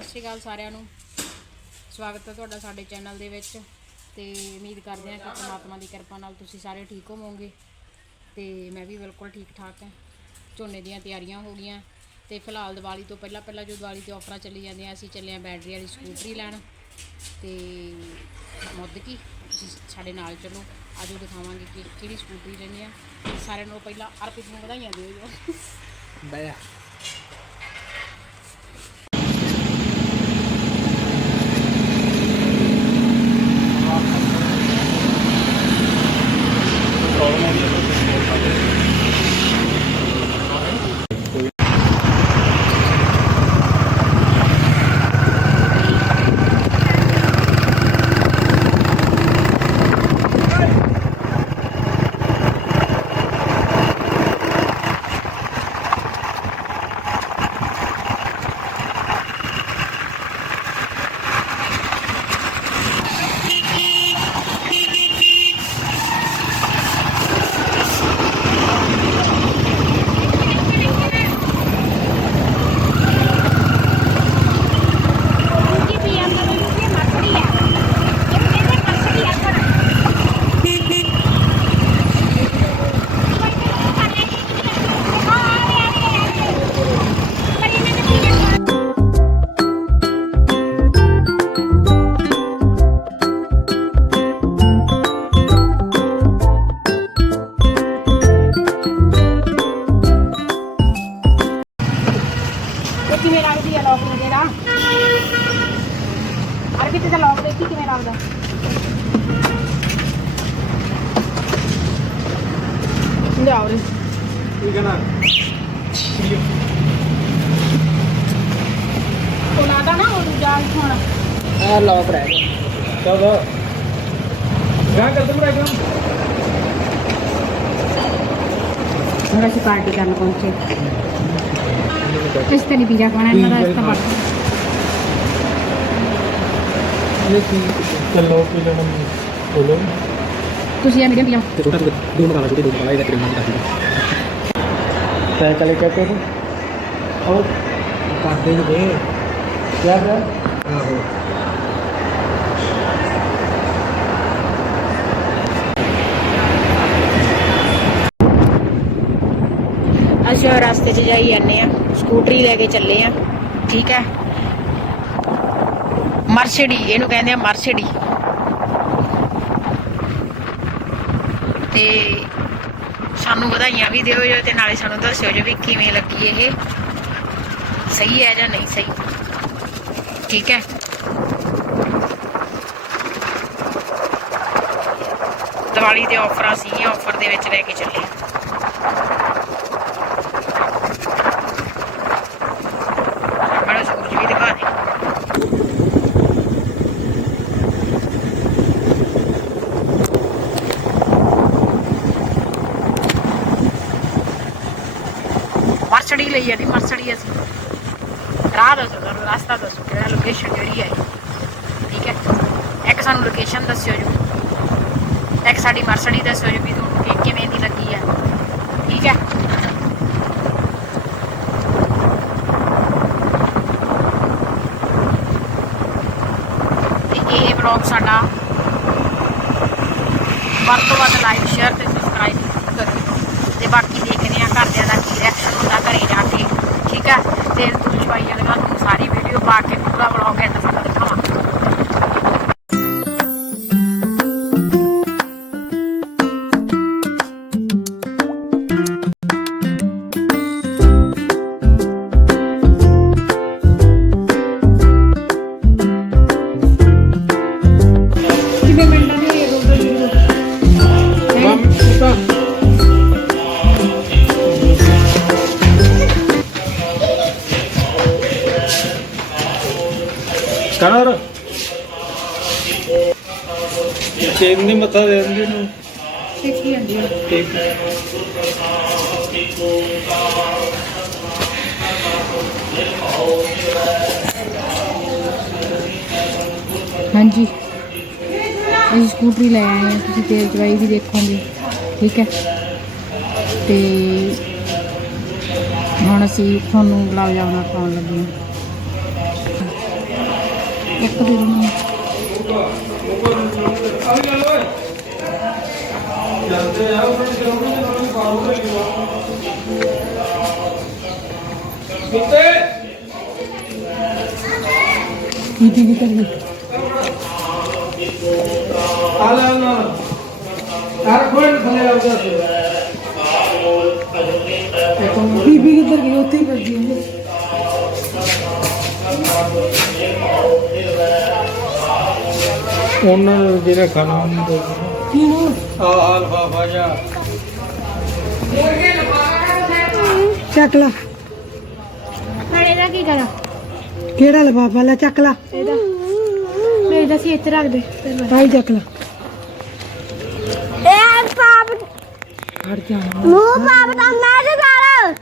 ਸਤਿ ਸ਼੍ਰੀ ਅਕਾਲ ਸਾਰਿਆਂ ਨੂੰ। ਸਵਾਗਤ ਹੈ ਤੁਹਾਡਾ ਸਾਡੇ ਚੈਨਲ ਦੇ ਵਿੱਚ ਤੇ ਉਮੀਦ ਕਰਦੇ ਹਾਂ ਕਿ ਪਰਮਾਤਮਾ ਦੀ ਕਿਰਪਾ ਨਾਲ ਤੁਸੀਂ ਸਾਰੇ ਠੀਕ ਹੋਵੋਗੇ ਤੇ ਮੈਂ ਵੀ ਬਿਲਕੁਲ ਠੀਕ ਠਾਕ ਹਾਂ। ਝੋਨੇ ਦੀਆਂ ਤਿਆਰੀਆਂ ਹੋ ਗਈਆਂ ਤੇ ਫਿਲਹਾਲ ਦੀਵਾਲੀ ਤੋਂ ਪਹਿਲਾਂ ਪਹਿਲਾਂ ਜੋ ਦੀਵਾਲੀ ਤੇ ਆਫਰਾਂ ਚੱਲੀ ਜਾਂਦੀਆਂ, ਅਸੀਂ ਚੱਲੇ ਹਾਂ ਬੈਟਰੀ ਵਾਲੀ ਸਕੂਟਰੀ ਲੈਣ ਤੇ ਮੁੱਦ ਕੀ, ਤੁਸੀਂ ਸਾਡੇ ਨਾਲ ਚੱਲੋ। ਆਜੋ ਦਿਖਾਵਾਂਗੇ ਕਿ ਕਿਹੜੀ ਸਕੂਟਰੀ ਲੈਣੀ ਆ। ਸਾਰਿਆਂ ਨੂੰ ਪਹਿਲਾਂ ਅਰਪਿਤ ਨੂੰ ਵਧਾਈਆਂ ਦਿਓ ਜੀ। ਬਹਿ ਅਰਬੀ ਤੇ ਲੋਕ ਦੇਖੀ ਕਿਵੇਂ ਲੱਗਦਾ ਲਿਆਓ ਰੇ। ਠੀਕ ਹੈ ਨਾ? ਉਹ ਲਾਦਾ ਨਾ ਉਹ ਦੂਜਾ ਹੁਣ। ਇਹ ਲੌਕ ਰਹਿ ਗਿਆ। ਚਲੋ। ਗਾਂ ਕਰ ਦੂੰ ਰਹਿ ਗਿਆ ਹੁਣ ਅਸੀਂ ਪਾਰਟੀ ਕਰਨ ਪਹੁੰਚੇ। ਇਸ ਤੇ ਨਹੀਂ ਪੀਜ਼ਾ ਖਾਣਾ ਇਹਨਾਂ ਦਾ ਇਸ ਤਾਂ ਬਸ ਇਹ ਕੀ ਚਲੋ ਪੀ ਲੈਣਾ ਬੋਲੋ। ਤੁਸੀਂ ਆ ਮੀਡੀਅਮ ਪੀਜ਼ਾ ਤੇ ਛੋਟਾ ਦੋ ਮਕਾਨਾ ਛੋਟੇ ਦੋ ਮਕਾਨਾ ਇਹਦਾ ਕਰੀਮ ਨਾਲ ਕਰ ਤੇ ਚਲੇ ਕੇ ਤੇ। ਉਹ ਕਰਦੇ ਹੀ ਦੇ ਯਾਰ ਆਹੋ। ਅਸੀਂ ਉਹ ਰਸਤੇ 'ਚ ਜਾਈ ਜਾਂਦੇ ਆ ਸਕੂਟਰੀ ਲੈ ਕੇ ਚੱਲੇ ਆ ਠੀਕ ਹੈ। ਮਰਸਡੀ, ਇਹਨੂੰ ਕਹਿੰਦੇ ਆ ਮਰਸਡੀ। ਤੇ ਸਾਨੂੰ ਵਧਾਈਆਂ ਵੀ ਦਿਓ ਜੋ ਤੇ ਨਾਲੇ ਸਾਨੂੰ ਦੱਸਿਓ ਜੋ ਵੀ ਕਿਵੇਂ ਲੱਗੀ ਇਹ। ਸਹੀ ਹੈ ਜਾਂ ਨਹੀਂ ਸਹੀ? ਠੀਕ ਹੈ। ਦੀਵਾਲੀ ਦੇ ਆਫਰਾਂ ਸੀ ਆਫਰ ਦੇ ਵਿੱਚ ਲੈ ਕੇ ਚੱਲੇ ਆ ਬੜਾ ਸੂਰਜ ਵੀ ਦਿਖਾ ਦੇ ਮਰਸੜੀ ਲਈ ਜਾਂਦੀ ਮਰਸੜੀ ਅਸੀਂ ਰਾਹ ਦੱਸੋ ਸਾਨੂੰ ਰਸਤਾ ਦੱਸੋ ਕਿਹੜਾ ਲੋਕੇਸ਼ਨ ਜਿਹੜੀ ਹੈ ਠੀਕ ਹੈ ਇੱਕ ਸਾਨੂੰ ਲੋਕੇਸ਼ਨ ਦੱਸਿਓ ਜੀ ਇੱਕ ਸਾਡੀ ਮਰਸੜੀ ਦੱਸਿਓ ਜੀ ਵੀ ਤੁਹਾਨੂੰ ਕਿ ਕਿਵੇਂ ਦੀ ਲੱਗੀ ਆ ਠੀਕ ਹੈ ਤੇ ਇਹ ਵਲੌਗ ਸਾਡਾ ਵੱਧ ਤੋਂ ਵੱਧ ਲਾਈਕ ਸ਼ੇਅਰ ਤੇ ਸਬਸਕ੍ਰਾਈਬ ਕਰੋ ਤੇ ਬਾਕੀ ਦੇਖਦੇ ਆ ਘਰਦਿਆਂ ਦਾ ਕੀ ਰਿਐਕਸ਼ਨ ਹੁੰਦਾ ਘਰੇ ਜਾ ਕੇ, ਠੀਕ ਹੈ ਤੇ ਤੁਸੀਂ ਪਾਈ ਜਾਣਾ ਤੁਹਾਨੂੰ ਸਾਰੀ ਵੀਡੀਓ ਪਾ ਕੇ ਪੂਰਾ ਵਲੌਗ ਐਂਡ ਤੱਕ ਦਿਖਾਵਾਂ। ਕਨਰ ਚੇਨ ਦੀ ਮੱਥਾ ਦੇ ਦਿੰਦੀ ਨੂੰ ਹੈ ਠੀਕ ਹਾਂਜੀ। ਅਸੀਂ ਸਕੂਟਰੀ ਲੈ ਆਏ ਹਾਂ ਤੁਸੀਂ ਤੇਲ ਚਵਾਈ ਵੀ ਦੇਖੋਗੇ ਠੀਕ ਹੈ? ਤੇ ਹੁਣ ਅਸੀਂ ਤੁਹਾਨੂੰ ਗੁਲਾਬ ਜਾਮੁਨ ਖਾਣ ਲੱਗੇ ਹਾਂ। ਇੱਕ ਦੇ ਦੋ ਮੈਨੂੰ ਬੀਬੀ ਕੀ ਕਰੀ ਆਲਾ ਨਾ ਯਾਰ ਉਹਨਾਂ ਨੂੰ ਜਿਹੜਾ ਖਾਣਾ ਹੁੰਦਾ ਕੀ ਨੂੰ ਆ ਆਲਫਾ ਫਾਜਾ ਚੱਕ ਲਾ। ਹੁਣ ਇਹਦਾ ਕੀ ਕਰਾਂ? ਕਿਹੜਾ ਲਫਾਫਾ? ਲੈ ਚੱਕ ਲਾ। ਇਹਦਾ। ਮੇਰੇ ਦਾ ਸੀ ਇੱਥੇ ਰੱਖ ਦੇ। ਭਾਈ ਚੱਕ ਲਾ। ਇਹ ਪਾਪ ਖੜ ਜਾ। ਮੂੰਹ ਪਾਪ ਦਾ ਮੈਂ ਕਰ